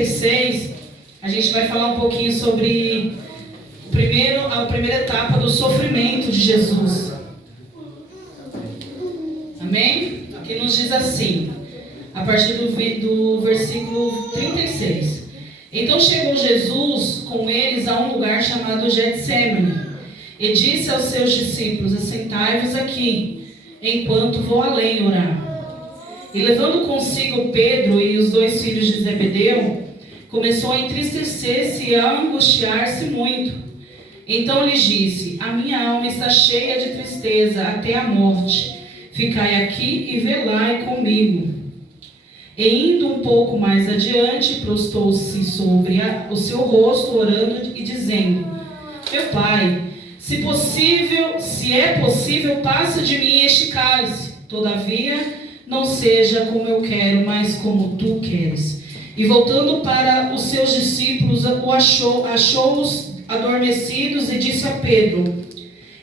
36, a gente vai falar um pouquinho sobre a primeira etapa do sofrimento de Jesus. Amém? Aqui nos diz assim, a partir do versículo 36. Então chegou Jesus com eles a um lugar chamado Getsemane, e disse aos seus discípulos: assentai-vos aqui, enquanto vou além orar. E levando consigo Pedro e os 2 filhos de Zebedeu, começou a entristecer-se e a angustiar-se muito. Então lhes disse: a minha alma está cheia de tristeza até a morte. Ficai aqui e velai comigo. E indo um pouco mais adiante, prostou-se sobre o seu rosto, orando e dizendo: meu Pai, se é possível, passa de mim este cálice. Todavia, não seja como eu quero, mas como tu queres. E voltando para os seus discípulos, achou-os adormecidos e disse a Pedro: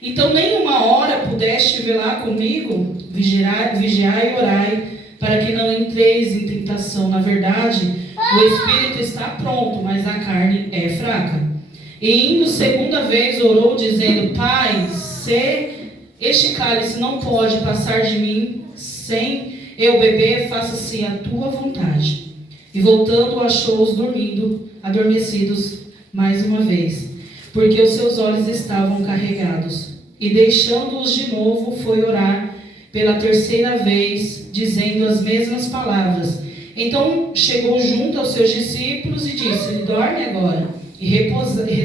então nem uma hora pudeste velar comigo? Vigiai e orai, para que não entreis em tentação. Na verdade, o espírito está pronto, mas a carne é fraca. E indo segunda vez orou, dizendo: Pai, se este cálice não pode passar de mim sem eu beber, faça-se a tua vontade. E voltando, achou-os dormindo, adormecidos mais uma vez, porque os seus olhos estavam carregados. E deixando-os de novo, foi orar pela terceira vez, dizendo as mesmas palavras. Então chegou junto aos seus discípulos e disse: dorme agora,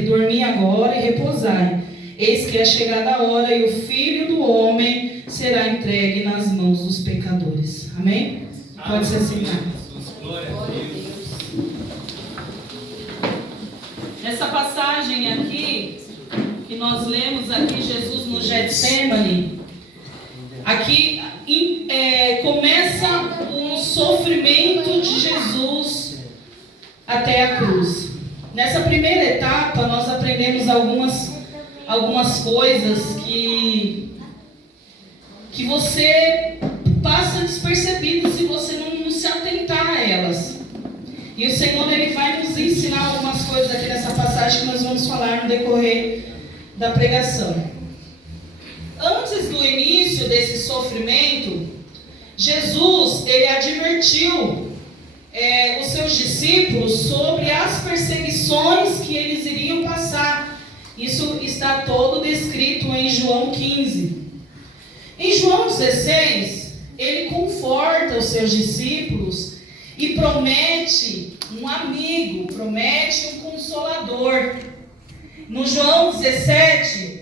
dormi agora e repousai. Eis que é chegada a hora e o Filho do Homem será entregue nas mãos dos pecadores. Amém? Pode se assentar. Glória a Deus. Nessa passagem aqui, que nós lemos aqui, Jesus no Getsemane, aqui começa o sofrimento de Jesus até a cruz. Nessa primeira etapa, nós aprendemos algumas coisas que você passa despercebido se você não se atentar a elas. E o Senhor, Ele vai nos ensinar algumas coisas aqui nessa passagem que nós vamos falar no decorrer da pregação. Antes do início desse sofrimento, Jesus, Ele advertiu os seus discípulos sobre as perseguições que eles iriam passar. Isso está todo descrito em João 15. Em João 16, ele conforta os seus discípulos e promete um amigo, promete um consolador. No João 17,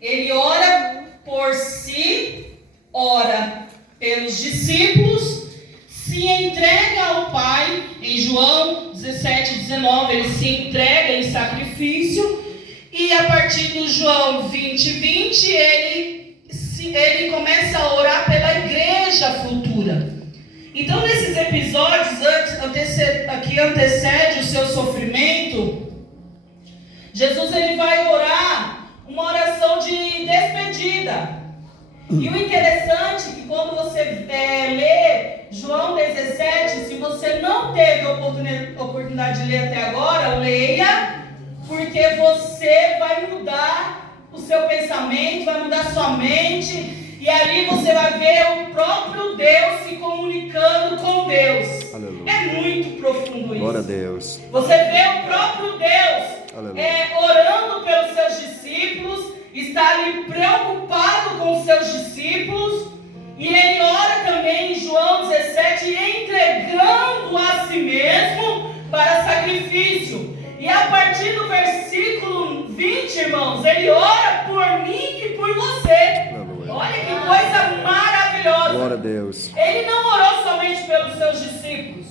ele ora por si, ora pelos discípulos, se entrega ao Pai. Em João 17, 19, ele se entrega em sacrifício. E a partir do João 20, 20, ele começa a orar pela igreja futura. Então, nesses episódios, aqui antecede o seu sofrimento, Jesus ele vai orar uma oração de despedida. E o interessante é que quando você lê João 17, se você não teve oportunidade de ler até agora, leia, porque você vai mudar o seu pensamento, vai mudar sua mente, e ali você vai ver o próprio Deus se comunicando com Deus. Aleluia. É muito profundo isso. Glória a Deus. Você vê o próprio Deus orando pelos seus discípulos, está ali preocupado com os seus discípulos, e ele ora também em João 17, entregando a si mesmo para sacrifício. E a partir do versículo 20, irmãos, ele ora por mim e por você. Aleluia. Olha que coisa maravilhosa. Glória a Deus. Ele não orou somente pelos seus discípulos.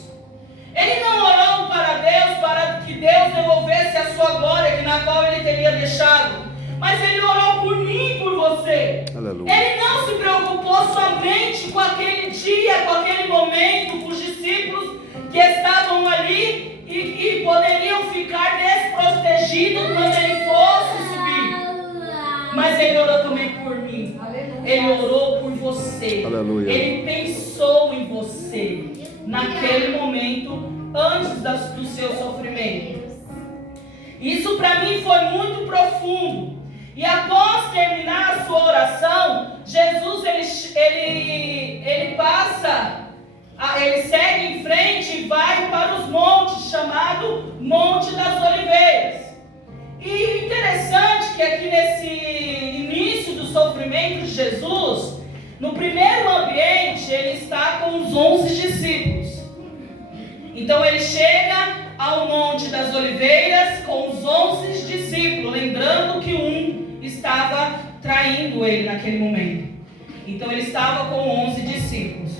Ele não orou para Deus, para que Deus devolvesse a sua glória, na qual ele teria deixado. Mas ele orou por mim e por você. Aleluia. Ele não se preocupou somente com aquele dia, com aquele momento, com os discípulos que estavam ali e poderiam ficar desprotegidos quando ele fosse subir. Mas ele orou também por mim. Ele orou por você. Aleluia. Ele pensou em você naquele momento antes do seu sofrimento. Isso para mim foi muito profundo. E após terminar a sua oração, Jesus ele segue em frente e vai para os montes, chamado Monte das Oliveiras. E interessante que aqui nesse início do sofrimento de Jesus, no primeiro ambiente, ele está com os 11 discípulos. Então ele chega ao Monte das Oliveiras com os 11 discípulos, lembrando que um estava traindo ele naquele momento. Então ele estava com 11 discípulos.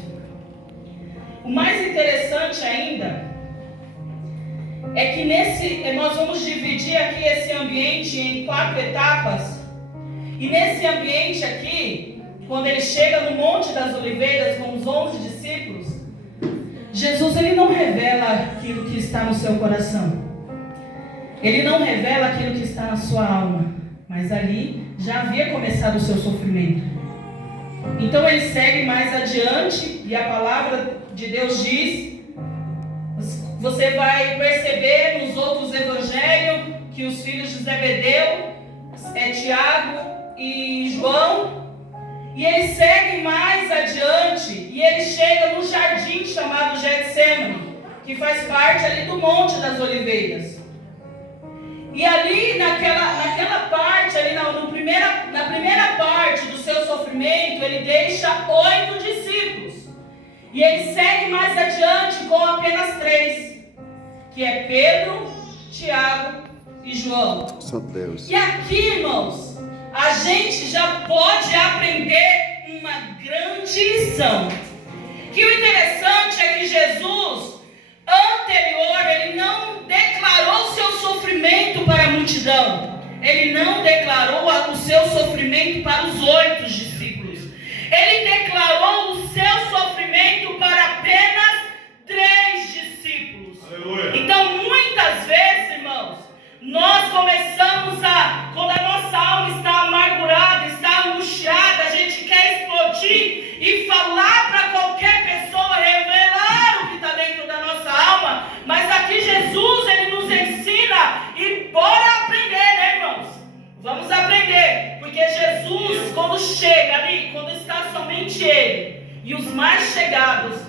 O mais interessante ainda é que nós vamos dividir aqui esse ambiente em 4 etapas. E nesse ambiente aqui, quando ele chega no Monte das Oliveiras com os 11 discípulos, Jesus ele não revela aquilo que está no seu coração. Ele não revela aquilo que está na sua alma. Mas ali já havia começado o seu sofrimento. Então ele segue mais adiante e a palavra de Deus diz, você vai perceber nos outros evangelhos que os filhos de Zebedeu, Tiago e João, e ele segue mais adiante e ele chega no jardim chamado Getsemane, que faz parte ali do Monte das Oliveiras. E ali naquela parte, ali na primeira parte do seu sofrimento, ele deixa 8 discípulos. E ele segue mais adiante com apenas 3, que é Pedro, Tiago e João. Santo Deus. E aqui, irmãos, a gente já pode aprender uma grande lição. Que o interessante é que Jesus, anterior, ele não declarou o seu sofrimento para a multidão. Ele não declarou o seu sofrimento para os 8 discípulos. Ele declarou o seu sofrimento para apenas 3 discípulos. Aleluia. Então, muitas vezes, irmãos, nós começamos quando a nossa alma está amargurada, está angustiada, a gente quer explodir e falar para qualquer pessoa, revelar o que está dentro da nossa alma. Mas aqui Jesus, ele nos ensina e bora aprender, né, irmãos? Vamos aprender, porque Jesus, quando chega ali, quando está somente ele e os mais chegados,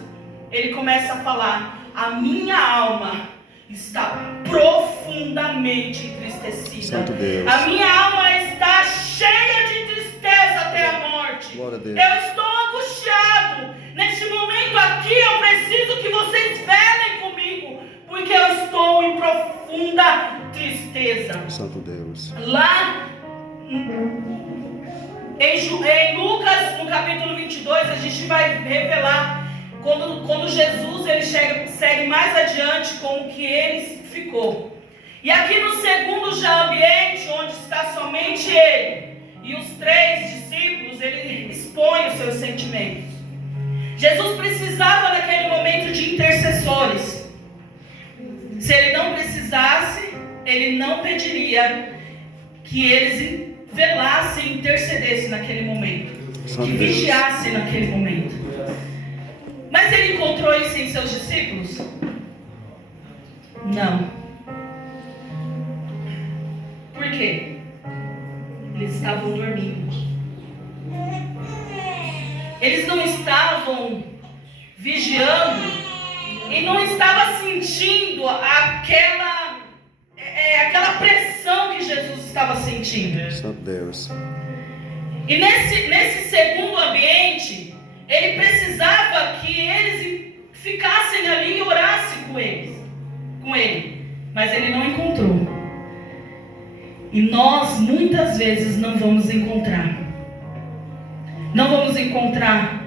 ele começa a falar: a minha alma está profundamente entristecida. Santo Deus. A minha alma está cheia de tristeza até a morte. Glória a Deus. Eu estou angustiado. Neste momento aqui eu preciso que vocês velem comigo, porque eu estou em profunda tristeza. Santo Deus. Lá em Lucas, no capítulo 22, a gente vai revelar quando Jesus ele segue mais adiante com o que ele ficou. E aqui no segundo já ambiente, onde está somente ele e os 3 discípulos, ele expõe os seus sentimentos. Jesus precisava naquele momento de intercessores. Se ele não precisasse, ele não pediria que eles velassem e intercedessem naquele momento, que vigiassem naquele momento. Mas ele encontrou isso em seus discípulos? Não. Por quê? Eles estavam dormindo. Eles não estavam vigiando e não estavam sentindo aquela pressão que Jesus estava sentindo. Santo Deus. E nesse segundo ambiente, ele precisava que eles ficassem ali e orassem com ele. Mas ele não encontrou. E nós muitas vezes não vamos encontrar. Não vamos encontrar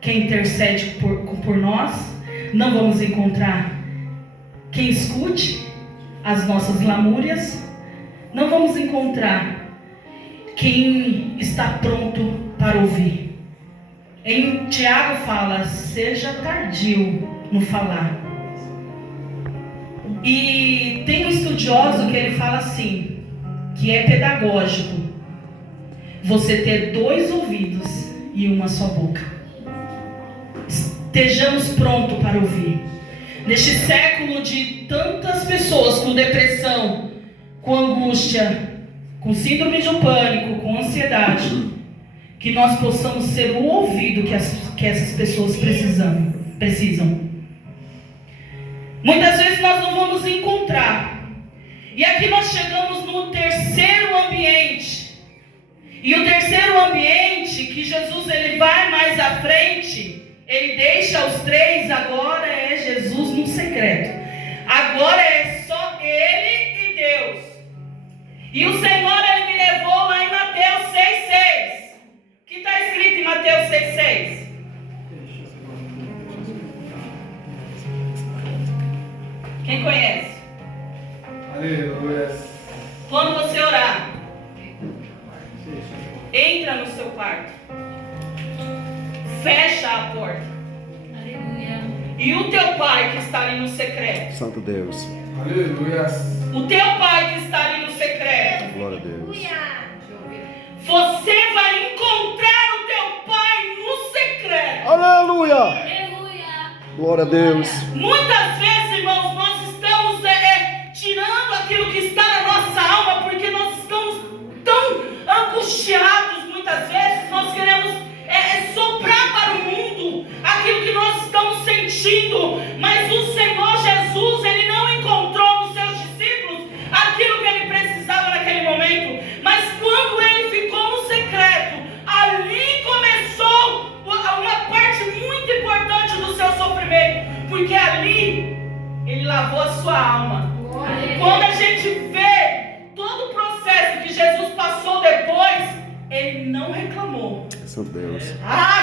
quem intercede por nós. Não vamos encontrar quem escute as nossas lamúrias. Não vamos encontrar quem está pronto para ouvir. Em Tiago fala: seja tardio no falar. E tem um estudioso que ele fala assim, que é pedagógico: você ter 2 ouvidos e uma só boca. Estejamos prontos para ouvir. neste século de tantas pessoas com depressão, com angústia, com síndrome do pânico, com ansiedade, que nós possamos ser o ouvido que essas pessoas precisam. Muitas vezes nós não vamos encontrar. E aqui nós chegamos no terceiro ambiente. E o terceiro ambiente, que Jesus ele vai mais à frente, ele deixa os três, agora é Jesus no secreto. Agora é só ele e Deus. E o Senhor ele me levou lá em Mateus 6,6. O que está escrito em Mateus 6,6? Quem conhece? Aleluia. Quando você orar, entra no seu quarto, fecha a porta. Aleluia. E o teu pai que está ali no secreto, Santo Deus. Aleluia. o teu pai que está ali no secreto, Glória a Deus. você vai encontrar o teu pai no secreto. Aleluia. Aleluia. Glória a Deus. Muitas vezes, irmãos, nós estamos tirando aquilo que está na nossa alma, porque nós estamos tão angustiados. Muitas vezes nós queremos soprar para o mundo aquilo que nós estamos sentindo, mas o Senhor Jesus, ele não encontrou nos seus discípulos aquilo que ele precisava naquele momento, mas quando ele ficou no secreto, ali começou uma parte muito importante do seu sofrimento, porque ali ele lavou a sua alma. Quando a gente vê todo o processo que Jesus passou depois, ele não reclamou. Santo Deus.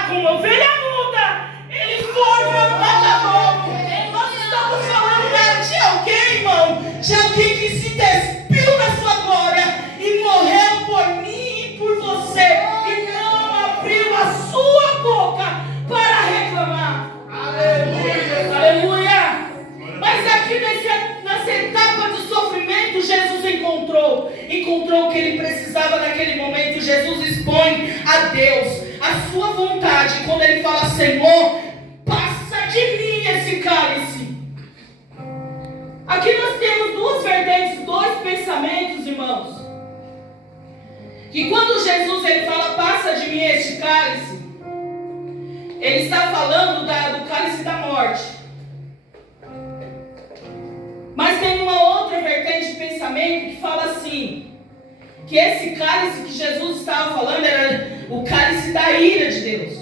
Como ovelha muda, ele foi para o matadouro. Nós estamos falando de alguém, irmão, de alguém que se despiu da sua glória e morreu por mim e por você, e não abriu a sua boca para reclamar. Aleluia! Aleluia! Mas aqui nessa etapa do sofrimento, Jesus encontrou o que ele precisava naquele momento. Jesus expõe a Deus a sua vontade, quando ele fala: Senhor, passa de mim esse cálice. Aqui nós temos duas vertentes, dois pensamentos, irmãos. Que quando Jesus ele fala: passa de mim este cálice, ele está falando do cálice da morte. Mas tem uma outra vertente de pensamento que fala assim, que esse cálice que Jesus estava falando era o cálice da ira de Deus,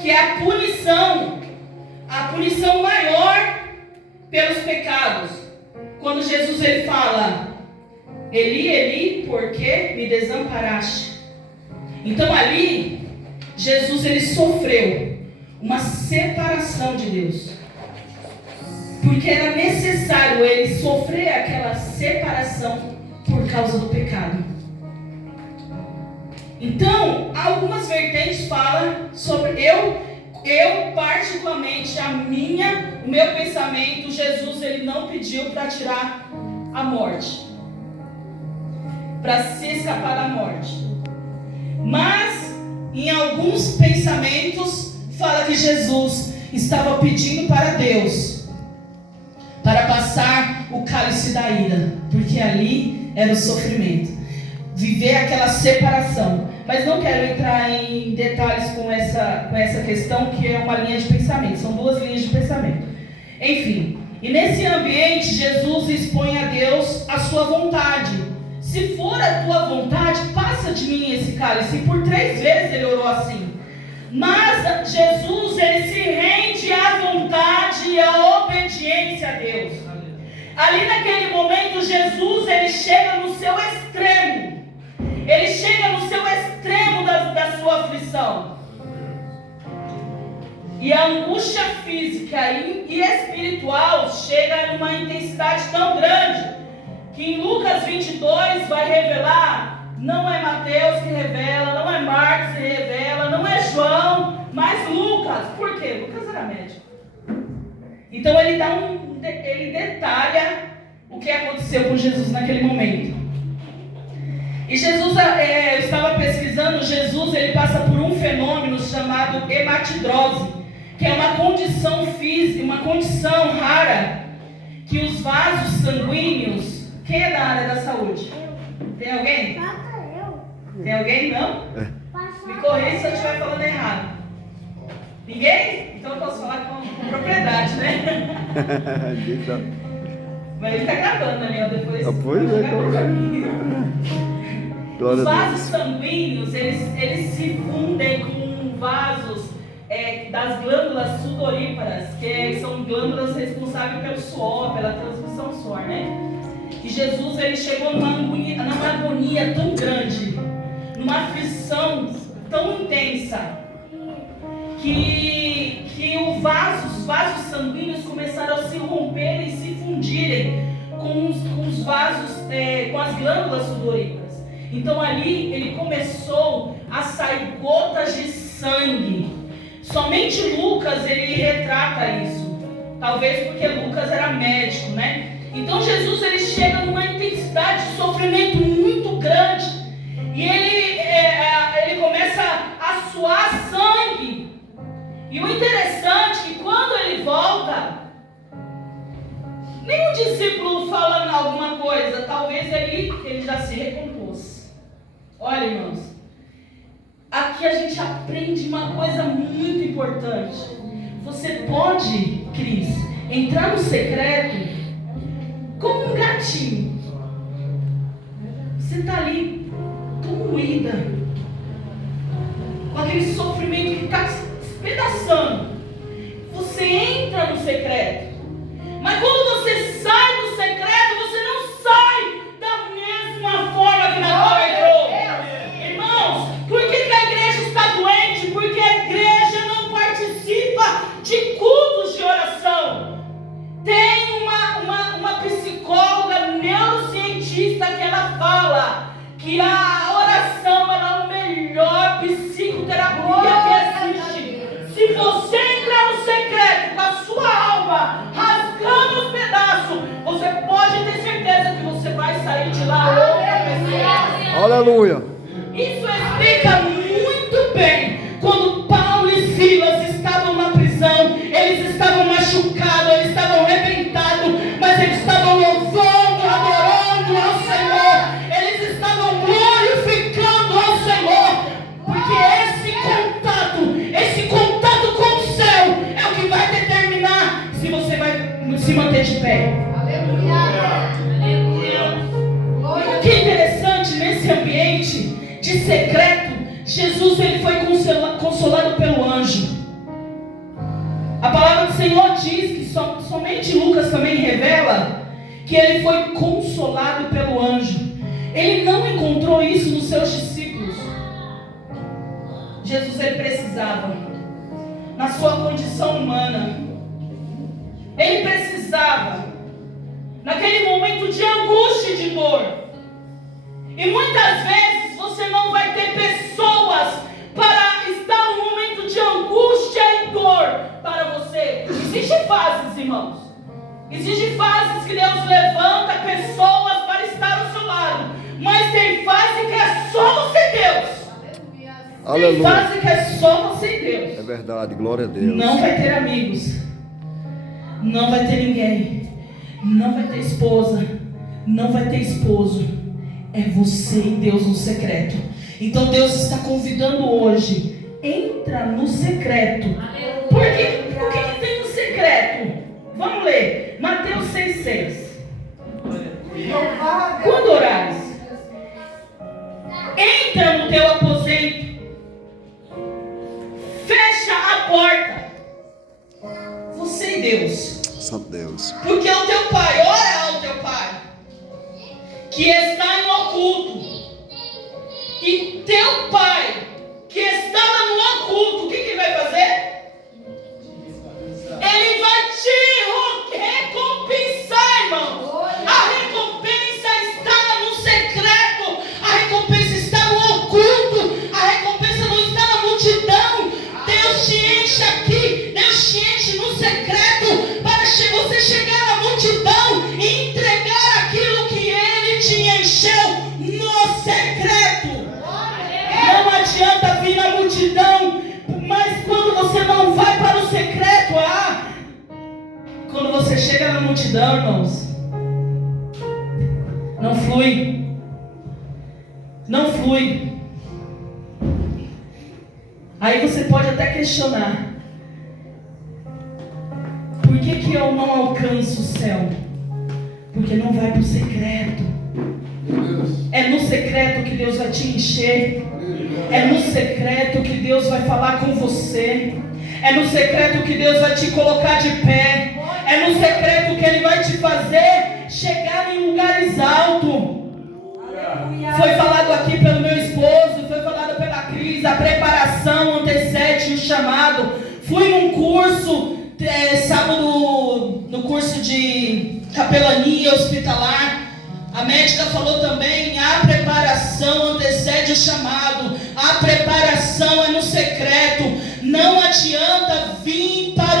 que é a punição maior pelos pecados. Quando Jesus ele fala: Eli, Eli, por que me desamparaste? Então ali Jesus ele sofreu uma separação de Deus, porque era necessário ele sofrer aquela separação por causa do pecado. Então, algumas vertentes falam sobre eu particularmente, o meu pensamento, Jesus ele não pediu para tirar a morte, para se escapar da morte. Mas, em alguns pensamentos, fala que Jesus estava pedindo para Deus para passar o cálice da ira, porque ali era o sofrimento, viver aquela separação. Mas não quero entrar em detalhes com essa questão, que é uma linha de pensamento, são duas linhas de pensamento. Enfim, e nesse ambiente Jesus expõe a Deus a sua vontade. Se for a tua vontade, passa de mim esse cálice. E por 3 vezes ele orou assim. Mas Jesus ele se rende à vontade e à obediência a Deus. Ali naquele momento Jesus ele chega no seu extremo. Ele chega no seu extremo da sua aflição. E a angústia física e espiritual chega numa intensidade tão grande que em Lucas 22 vai revelar, não é Mateus que revela, não é Marcos que revela, não é João, mas Lucas. Por quê? Lucas era médico. Então ele detalha o que aconteceu com Jesus naquele momento. E Jesus, eu estava pesquisando, Jesus ele passa por um fenômeno chamado hematidrose, que é uma condição física, uma condição rara, que os vasos sanguíneos... Quem é da área da saúde? Tem alguém? Tem alguém? Não? Me corrija se eu estiver falando errado. Ninguém? Então eu posso falar com propriedade, né? Mas ele está gravando ali, ó. Depois. Os vasos sanguíneos, eles se fundem com vasos das glândulas sudoríparas, que são glândulas responsáveis pelo suor, pela transmissão do suor, né? E Jesus, ele chegou numa agonia tão grande, numa aflição tão intensa, que os vasos sanguíneos começaram a se romper e se fundirem com os vasos, com as glândulas sudoríparas. Então ali ele começou a sair gotas de sangue. Somente Lucas ele retrata isso. Talvez porque Lucas era médico, né? Então Jesus ele chega numa intensidade de sofrimento muito grande. E ele começa a suar sangue. E o interessante é que quando ele volta, nenhum discípulo fala alguma coisa. Talvez ele já se recompôs. Olha, irmãos, aqui a gente aprende uma coisa muito importante. Você pode, Cris, entrar no secreto como um gatinho. Você está ali, tão moída, com aquele sofrimento que está se despedaçando. Você entra no secreto. Mas quando você sai do secreto, você não sai da mesma forma que na qual entrou. Irmãos, por que a igreja está doente? Porque a igreja não participa de cultos de oração. Tem uma psicóloga neurocientista que ela fala que a oração é a melhor psicoterapia que existe. Se você entrar no secreto com a sua alma rasgando os pedaços, você pode ter certeza que você vai sair de lá outra pessoa. Aleluia. Isso explica muito bem quando Paulo e Silas estavam na prisão. Eles estavam machucados, eles estavam arrebentados, mas eles estavam louvando, adorando ao Senhor. Eles estavam glorificando ao Senhor, porque esse contato com o céu é o que vai determinar se você vai se manter de pé. E o que é interessante nesse ambiente de secreto, Jesus ele foi consolado pelo anjo. A palavra do Senhor diz que somente Lucas também revela que ele foi consolado pelo anjo. Ele não encontrou isso nos seus discípulos. Jesus ele precisava, na sua condição humana, ele precisava, naquele momento de angústia e de dor. E muitas vezes você não vai ter pessoas para estar no momento de angústia e dor para você. Existem fases, irmãos. Existem fases que Deus levanta pessoas para estar ao seu lado. Mas tem fase que é só você e Deus. Aleluia. Tem fase que é só você e Deus. É verdade, glória a Deus. Não vai ter amigos. Não vai ter ninguém. Não vai ter esposa. Não vai ter esposo. É você e Deus no secreto. Então Deus está convidando hoje. Entra no secreto. Por que tem no secreto? Vamos ler. Mateus 6,6. Quando orares, entra no teu aposento. Fecha a porta. Você e Deus. Santo Deus. Porque o teu pai, ora ao teu pai, que está no oculto. E teu pai, que estava no oculto, o que ele vai fazer? Ele vai te recompensar, irmão. A recompensa está no secreto. A recompensa está no oculto. A recompensa não está na multidão. Deus te enche aqui. Deus te enche no secreto para você chegar na multidão e entregar aquilo que Ele te enche. quando você chega na multidão, irmãos, não flui. Não flui. Aí você pode até questionar: por que eu não alcanço o céu? Porque não vai para o secreto. É no secreto que Deus vai te encher. É no secreto que Deus vai falar com você. É no secreto que Deus vai te colocar de pé. É no secreto que Ele vai te fazer chegar em lugares altos. Foi falado aqui pelo meu esposo, foi falado pela Cris, a preparação antecede o chamado. Fui num curso, sábado, no curso de capelania hospitalar. A médica falou também: a preparação antecede o chamado. A preparação é no secreto. Não adianta vir para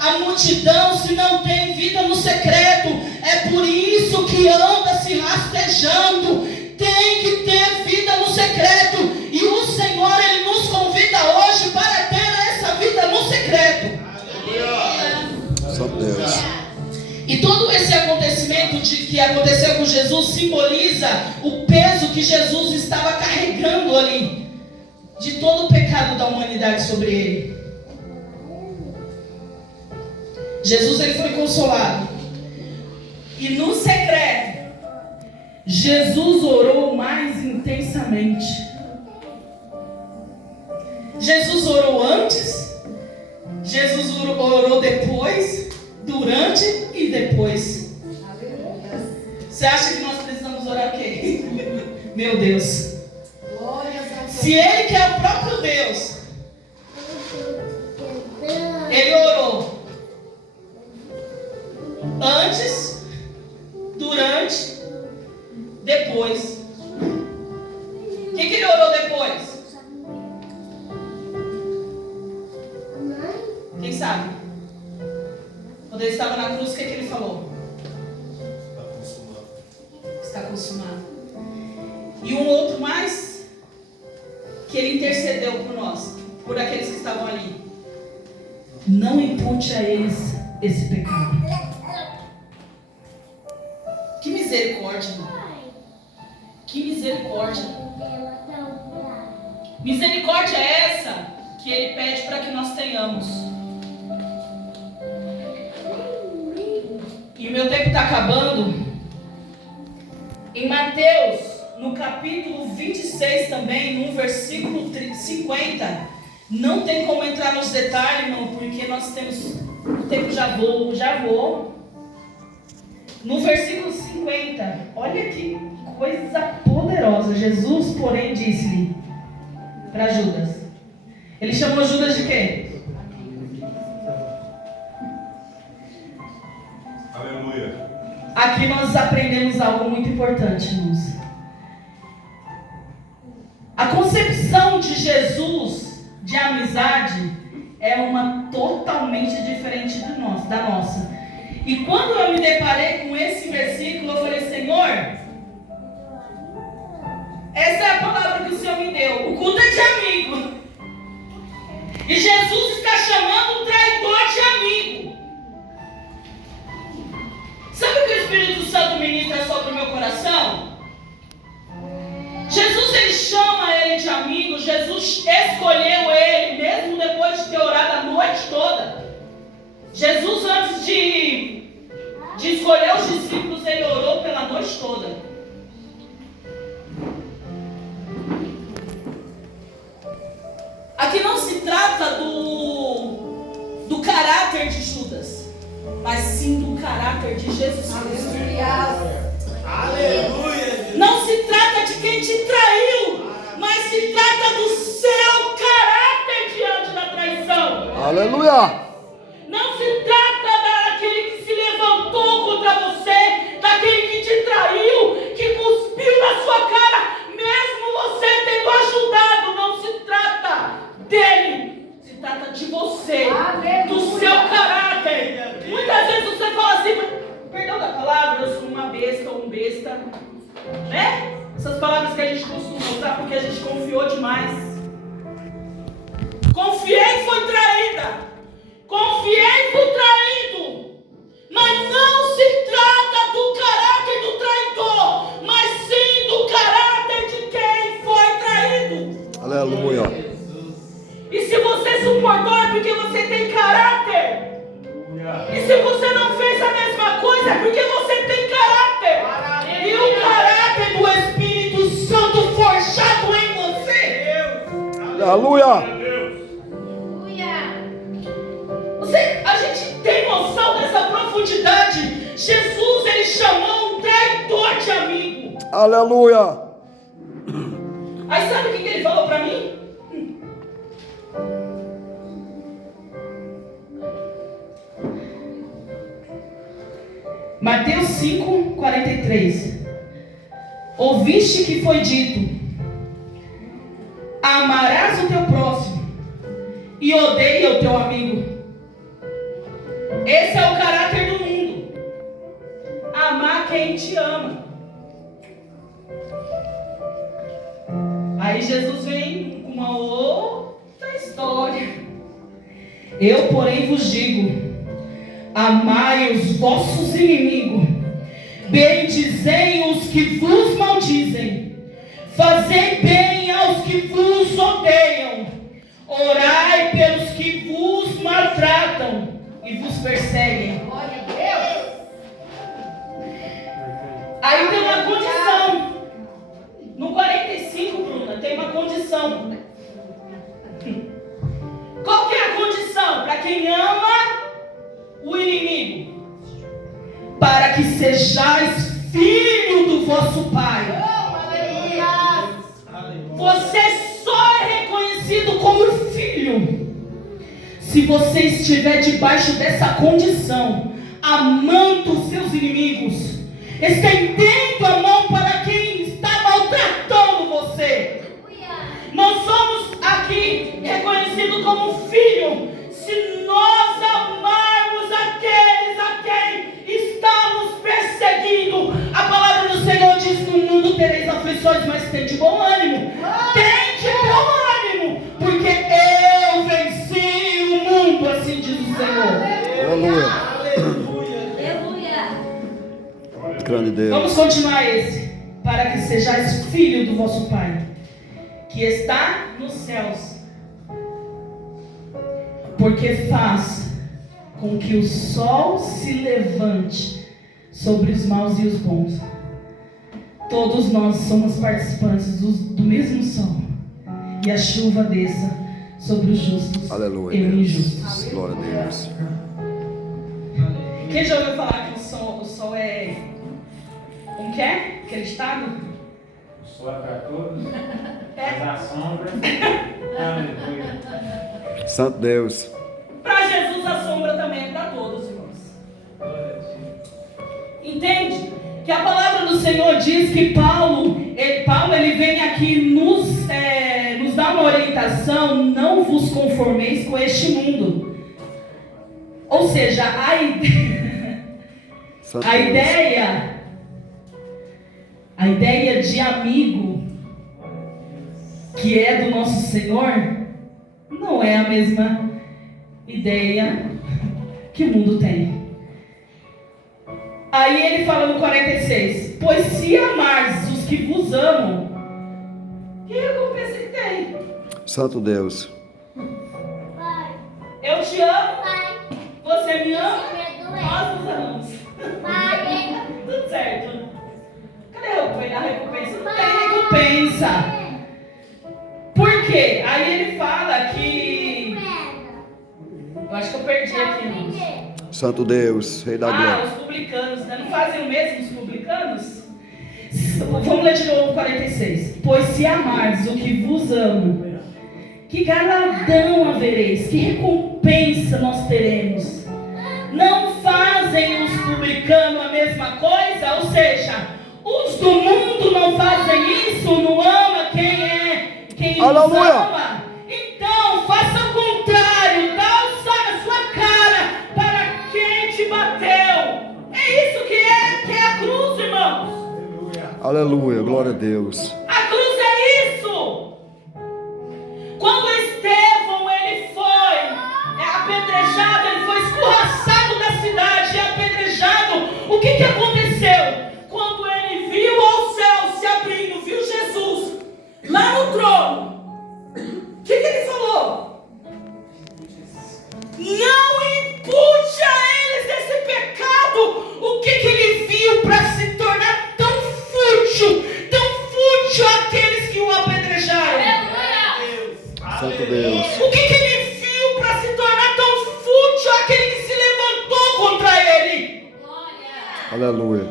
a multidão se não tem vida no secreto. É por isso que anda se rastejando. Tem que ter vida no secreto. E o Senhor, Ele nos convida hoje para ter essa vida no secreto. Só Deus. E todo esse acontecimento que aconteceu com Jesus simboliza o peso que Jesus estava carregando ali, de todo o pecado da humanidade sobre Ele. Jesus, Ele foi consolado. E no secreto, Jesus orou mais intensamente. Jesus orou antes, Jesus orou depois, durante e depois. Você acha que nós precisamos orar o quê? Meu Deus. Se Ele, que é o próprio Deus, Ele orou antes, durante, depois. O que Ele orou depois? Quem sabe? Quando Ele estava na cruz, o que Ele falou? Está consumado. E um outro mais, que Ele intercedeu por nós, por aqueles que estavam ali: não impute a eles esse pecado. Que misericórdia, irmão. Que misericórdia. Misericórdia é essa que Ele pede para que nós tenhamos. E o meu tempo está acabando. Em Mateus, no capítulo 26 também, no versículo 50, não tem como entrar nos detalhes, irmão, porque nós temos... O tempo já voou. No versículo 50, olha que coisa poderosa. Jesus, porém, disse-lhe para Judas. Ele chamou Judas de quê? Aleluia. Aqui nós aprendemos algo muito importante, irmãos. A concepção de Jesus de amizade é uma totalmente diferente da nossa. E quando eu me deparei com esse versículo, eu falei: Senhor, essa é a palavra que o Senhor me deu. O culto é de amigo. E Jesus está chamando um traidor de amigo. Sabe o que o Espírito Santo ministra sobre o meu coração? Jesus, Ele chama ele de amigo. Jesus escolheu ele, mesmo depois de ter orado a noite toda. Jesus, antes de escolher os discípulos, Ele orou pela noite toda. Aqui não se trata do caráter de Judas, mas sim do caráter de Jesus Cristo. Aleluia. Não se trata de quem te traiu, mas se trata do seu caráter diante da traição. Aleluia. Não se trata daquele que se levantou contra você, daquele que te traiu, que cuspiu na sua cara, mesmo você tendo ajudado. Não se trata dele, se trata de você, do seu caráter. Muitas vezes você fala assim, perdão da palavra, eu sou uma besta ou um besta, né? Essas palavras que a gente costuma usar porque a gente confiou demais. Confiei e foi traída. Confiei e fui traído. Mas não se trata do caráter do traidor, mas sim do caráter de quem foi traído. Aleluia. E se você suportou é porque você tem caráter. E se você não fez a mesma coisa é porque você tem caráter. E o caráter do Espírito Santo forjado em você. Aleluia. A gente tem noção dessa profundidade. Jesus, ele chamou um traidor de amigo. Aleluia. Aí sabe o que ele falou para mim? Mateus 5:43. Ouviste que foi dito: amarás o teu próximo e odeia o teu amigo. Esse é o caráter do mundo. Amar quem te ama. Aí Jesus vem com uma outra história. Eu, porém, vos digo: amai os vossos inimigos, bendizei os que vos maldizem, fazei bem aos que vos odeiam, orai pelos que vos maltratam e vos perseguem. Glória a Deus. Aí tem uma condição. No 45, Bruna, tem uma condição. Qual que é a condição? Para quem ama o inimigo: para que sejais filho do vosso Pai. Você só é reconhecido como filho se você estiver debaixo dessa condição, amando os seus inimigos, estendendo a mão para quem está maltratando você. Nós somos aqui reconhecidos como filho se nós amarmos aqueles a quem estamos perseguindo. A palavra do Senhor diz: no mundo tereis aflições, mas tende bom ânimo. Tende bom ânimo, porque eu venci o mundo, assim diz o Senhor. Aleluia. Aleluia. Grande Deus. Vamos continuar esse. Para que sejais filho do vosso Pai, que está nos céus, porque faz com que o sol se levante sobre os maus e os bons. Todos nós somos participantes do mesmo sol, e a chuva desça sobre os justos Aleluia, e os Deus. injustos. Glória a Deus. Quem já ouviu falar que o sol é... Como que é? Aquele estado? O sol é para todos, É. mas a sombra. Aleluia. Santo Deus. Para Jesus a sombra também é para todos, irmãos. Entende? Que a palavra do Senhor diz que Paulo ele vem aqui nos dar uma orientação: não vos conformeis com este mundo. Ou seja, Santo a Deus. ideia de amigo que é do nosso Senhor não é a mesma ideia que o mundo tem. Aí ele fala no 46: pois se amares os que vos amam, que recompensa que tem? Santo Deus. Eu te amo, Pai, você me ama, me doer. nós nos amamos. Pai, Tudo certo. Cadê a recompensa? Não tem recompensa. Por quê? Aí ele fala que... Eu acho que eu perdi aqui, irmãos. Santo Deus. Rei da glória. Os publicanos, né? Não fazem o mesmo os publicanos? Vamos ler de novo 46. Pois se amardes o que vos amo, que galardão havereis, que recompensa nós teremos? Não fazem os publicanos a mesma coisa? Ou seja, os do mundo não fazem isso, não ama quem os Aleluia. ama. Então, faça o contrário, dá um saco na sua cara para quem te bateu. É isso que é a cruz, irmãos. Aleluia. Glória a Deus. A cruz é isso. Quando Estevão ele foi apedrejado, ele foi escorraçado da cidade e apedrejado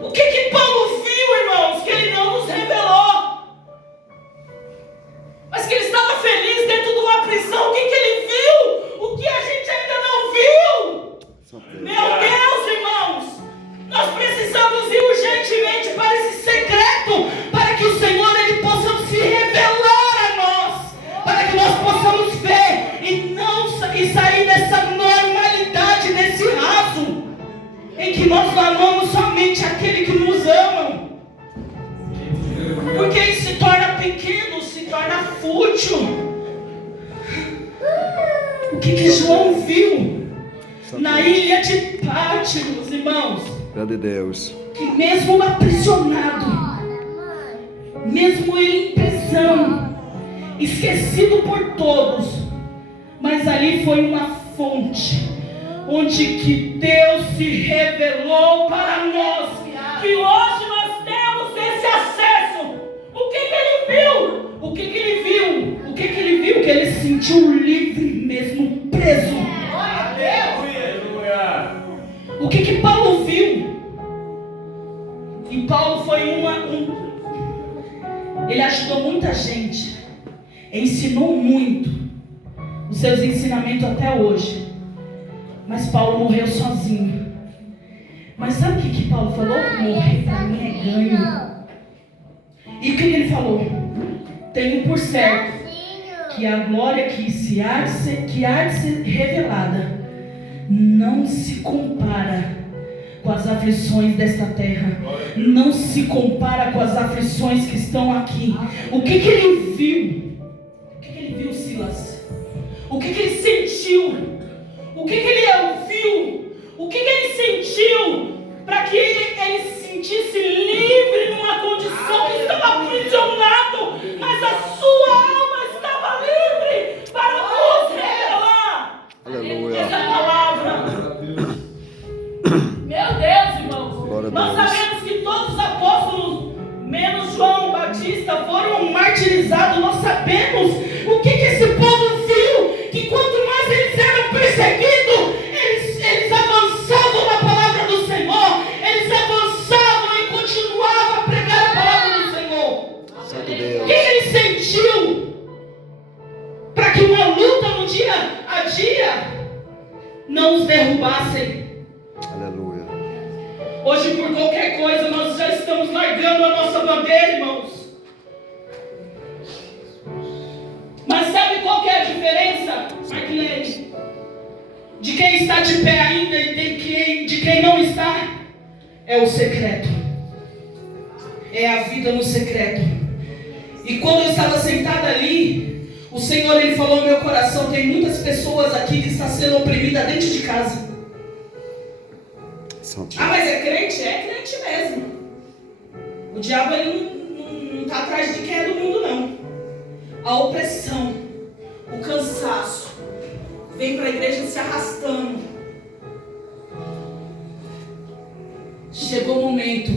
O que Paulo viu, irmãos, que ele não nos revelou? Mas que ele estava feliz dentro de uma prisão. O que ele viu? O que a gente ainda não viu? Meu Deus, irmãos, nós precisamos ir urgentemente para esse secreto, para que o Senhor ele possa se revelar a nós, para que nós possamos ver e sair dessa normalidade, desse raso, em que nós amamos somente aquele que nos ama. Porque ele se torna pequeno, se torna fútil. O que João viu na ilha de Patmos, irmãos? Grande Deus. Que mesmo aprisionado, mesmo ele em prisão, esquecido por todos, mas ali foi uma fonte, onde que Deus se revelou para nós, que hoje nós temos esse acesso. O que ele viu? O que ele viu? O que ele viu? Que ele se sentiu livre mesmo preso. O que Paulo viu? E Paulo foi ele ajudou muita gente, ensinou muito, os seus ensinamentos até hoje. Mas Paulo morreu sozinho. Mas sabe o que Paulo falou? Morrer para mim é ganho. E o que ele falou? Tenho por certo que a glória que há de ser revelada não se compara com as aflições desta terra, não se compara com as aflições que estão aqui. O que ele viu? O que ele viu, Silas? O que ele sentiu? O que ele ouviu? O que ele sentiu? Para que ele se sentisse livre numa condição que estava aprisionado, mas a sua alma estava livre para nos revelar. Aleluia. Essa palavra. Meu Deus, irmãos. Glória a Nós Deus. sabemos que todos os apóstolos, menos João Batista, foram martirizados. Nós sabemos o que esse povo viu, que quanto mais eles eram perseguidos, eles avançavam na palavra do Senhor, eles avançavam e continuavam a pregar a palavra do Senhor. Santo O Deus. que ele sentiu? Para que uma luta no dia a dia não os derrubassem. Aleluia. Hoje, por qualquer coisa, nós já estamos largando a nossa bandeira, irmãos. Mas sabe qual que é a diferença, Marquilene? De quem está de pé ainda e de quem não está? É o secreto. É a vida no secreto. E quando eu estava sentada ali, o Senhor ele falou no meu coração: tem muitas pessoas aqui que estão sendo oprimidas dentro de casa. Santo Ah, mas é crente? É crente mesmo. O diabo ele não está atrás de quem é do mundo, não. A opressão, o cansaço, vem para a igreja se arrastando. Chegou o momento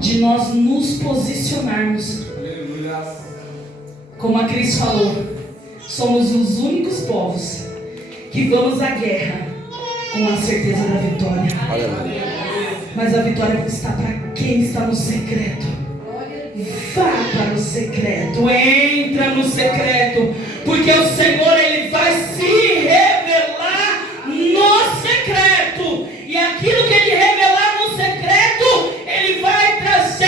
de nós nos posicionarmos. Como a Cris falou, somos os únicos povos que vamos à guerra com a certeza da vitória. Aleluia. Mas a vitória está para quem está no secreto. Vá para o secreto, entra no secreto, porque o Senhor ele vai se revelar no secreto. E aquilo que ele revelar no secreto, ele vai trazer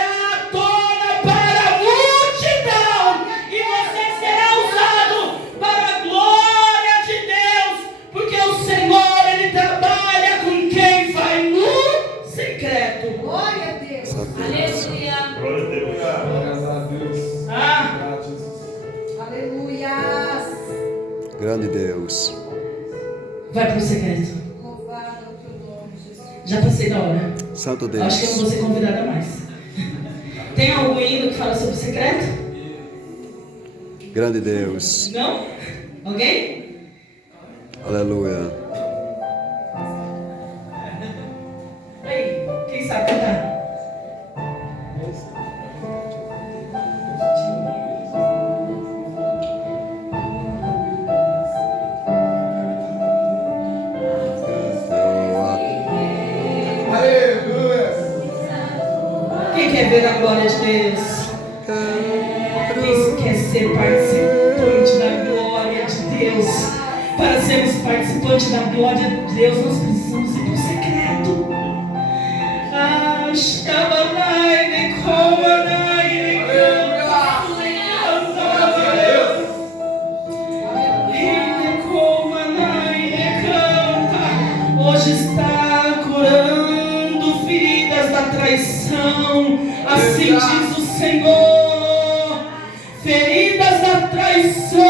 à tona para a multidão. E você será usado para a glória de Deus, porque o Senhor ele trabalha com quem vai no secreto. Glória a Deus. Santo Deus. Aleluia. Glória a Deus. Graças a Deus. Ah, Aleluia. Grande Deus. vai para o secreto. Louvado é o teu nome, Jesus. Já passei da hora. Santo Acho que eu não vou Deus. ser convidada mais. Tem algum hino que fala sobre secreto? Grande Deus. Não? Alguém? Aleluia. Aí, quem sabe cantar? Aleluia. quer ver a glória de Deus? Quem quer ser participante da glória de Deus? Para sermos participantes da glória de Deus, nós precisamos ir para o secreto. Hoje está curando feridas da traição, assim diz o Senhor. Feridas da traição.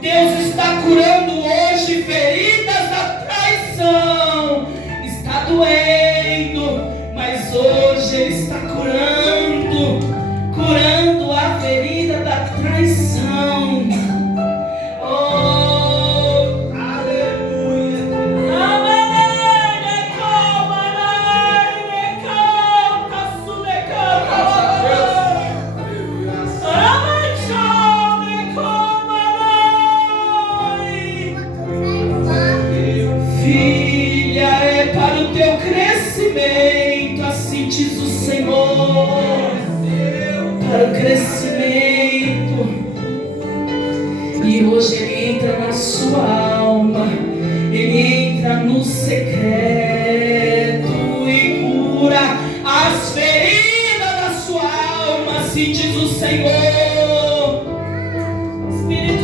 Deus está curando hoje feridas da traição. Está doendo, mas hoje Ele está curando a ferida da traição. Oh, aleluia. Filha, é para o teu crescimento, assim diz o Senhor, para o crescimento. E hoje Ele entra na sua alma, Ele entra no secreto e cura as feridas da sua alma, assim diz o Senhor. Espírito